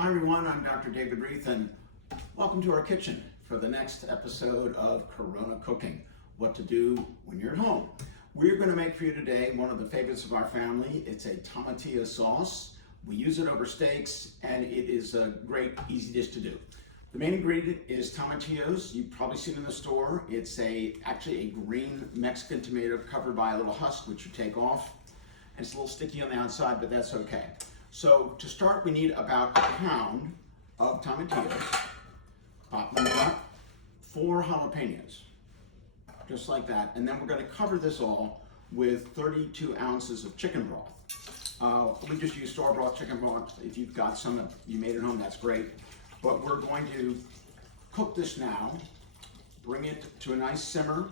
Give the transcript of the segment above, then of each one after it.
Hi everyone, I'm Dr. David Reath and welcome to our kitchen for the next episode of Corona Cooking, what to do when you're at home. We're going to make for you today one of the favorites of our family. It's a tomatillo sauce. We use it over steaks and it is a great, easy dish to do. The main ingredient is tomatillos. You've probably seen it in the store. It's actually a green Mexican tomato covered by a little husk which you take off. And it's a little sticky on the outside, but that's okay. So to start, we need about a pound of tomatillos. We've got 4 jalapenos, just like that. And then we're going to cover this all with 32 ounces of chicken broth. We just use store broth chicken broth. If you've got some that you made at home, that's great. But we're going to cook this now, bring it to a nice simmer,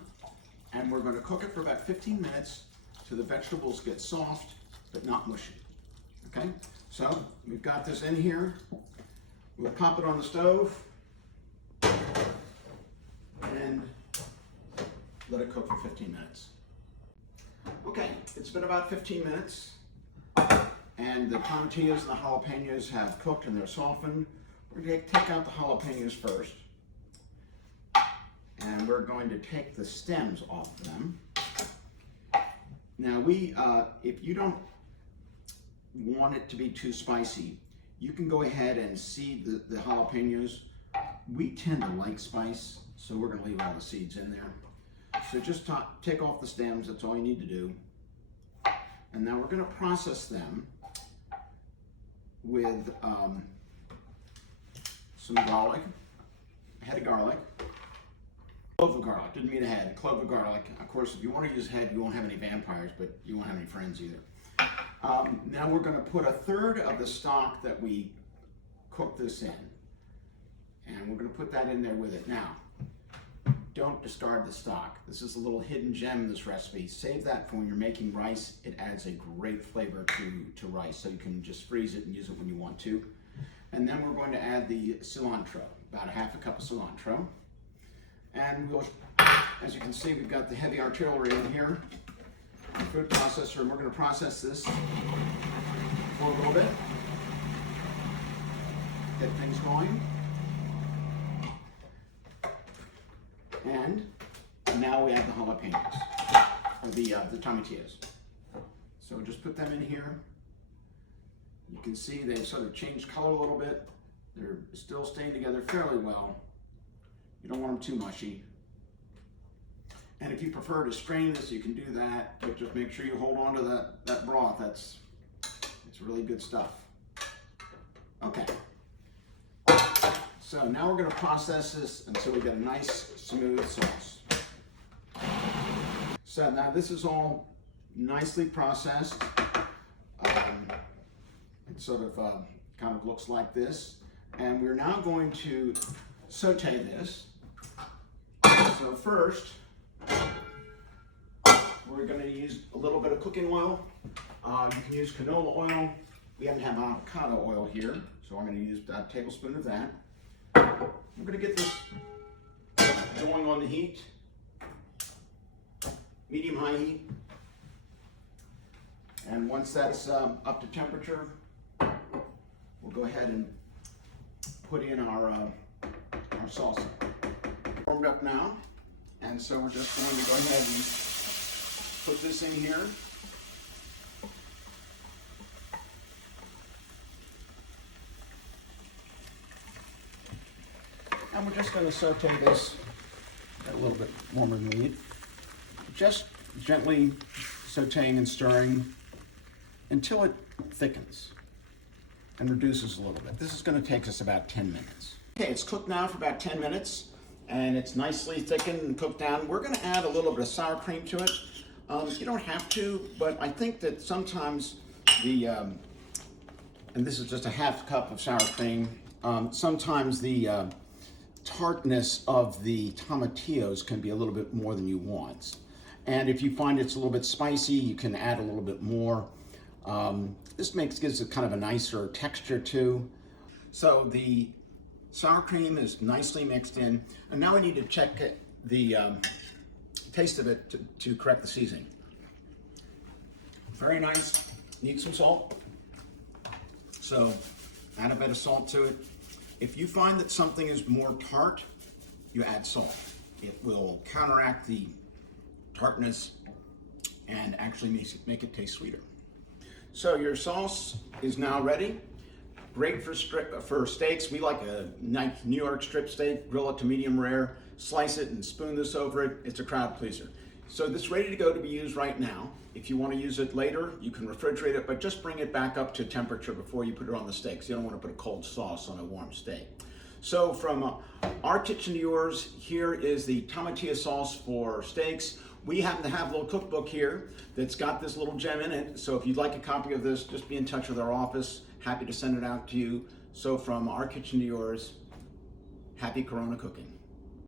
and we're going to cook it for about 15 minutes till the vegetables get soft but not mushy. Okay, so we've got this in here. We'll pop it on the stove and let it cook for 15 minutes. Okay, it's been about 15 minutes and the tomatillos and the jalapenos have cooked and they're softened. We're going to take out the jalapenos first and we're going to take the stems off them. Now if you don't want it to be too spicy, you can go ahead and seed the jalapenos. We tend to like spice, so we're going to leave all the seeds in there. So just take off the stems, that's all you need to do. And now we're going to process them with some garlic, a head of garlic, clove of garlic, didn't mean a head, clove of garlic. Of course, if you want to use head, you won't have any vampires, but you won't have any friends either. Now we're going to put 1/3 of the stock that we cooked this in, and we're going to put that in there with it. Now, don't discard the stock. This is a little hidden gem in this recipe. Save that for when you're making rice. It adds a great flavor to rice, so you can just freeze it and use it when you want to. And then we're going to add the cilantro, about 1/2 cup of cilantro. And we'll, as you can see, we've got the heavy artillery in here. Food processor, and we're going to process this for a little bit, get things going, and now we add the jalapenos, or the tomatillos. So we'll just put them in here. You can see they've sort of changed color a little bit. They're still staying together fairly well. You don't want them too mushy. And if you prefer to strain this, you can do that, but just make sure you hold on to that broth. It's really good stuff. Okay. So now we're going to process this until we get a nice smooth sauce. So now this is all nicely processed. It sort of kind of looks like this. And we're now going to saute this. So first, we're going to use a little bit of cooking oil. You can use canola oil. We happen to have avocado oil here, so I'm going to use a tablespoon of that. I'm going to get this going on the heat, medium-high heat. And once that's up to temperature, we'll go ahead and put in our salsa. Warmed up now, and so we're just going to go ahead and put this in here. And we're just going to saute this a little bit warmer than we need. Just gently sauteing and stirring until it thickens and reduces a little bit. This is going to take us about 10 minutes. Okay, it's cooked now for about 10 minutes and it's nicely thickened and cooked down. We're going to add a little bit of sour cream to it. You don't have to, but I think that sometimes and this is just a 1/2 cup of sour cream, sometimes the tartness of the tomatillos can be a little bit more than you want. And if you find it's a little bit spicy, you can add a little bit more. This gives it kind of a nicer texture too. So the sour cream is nicely mixed in, and now we need to check the taste of it to correct the seasoning. Very nice. Need some salt. So Add a bit of salt to it. If you find that something is more tart, you add salt. It will counteract the tartness and actually make it taste sweeter. So your sauce is now ready. Great for steaks. We like a nice New York strip steak, grill it to medium rare, slice it and spoon this over it. It's a crowd pleaser. So this is ready to go to be used right now. If you want to use it later, you can refrigerate it, but just bring it back up to temperature before you put it on the steaks. You don't want to put a cold sauce on a warm steak. So from our kitchen to yours, here is the Tomatillo sauce for steaks. We happen to have a little cookbook here that's got this little gem in it. So if you'd like a copy of this, just be in touch with our office. Happy to send it out to you. So from our kitchen to yours, happy Corona cooking.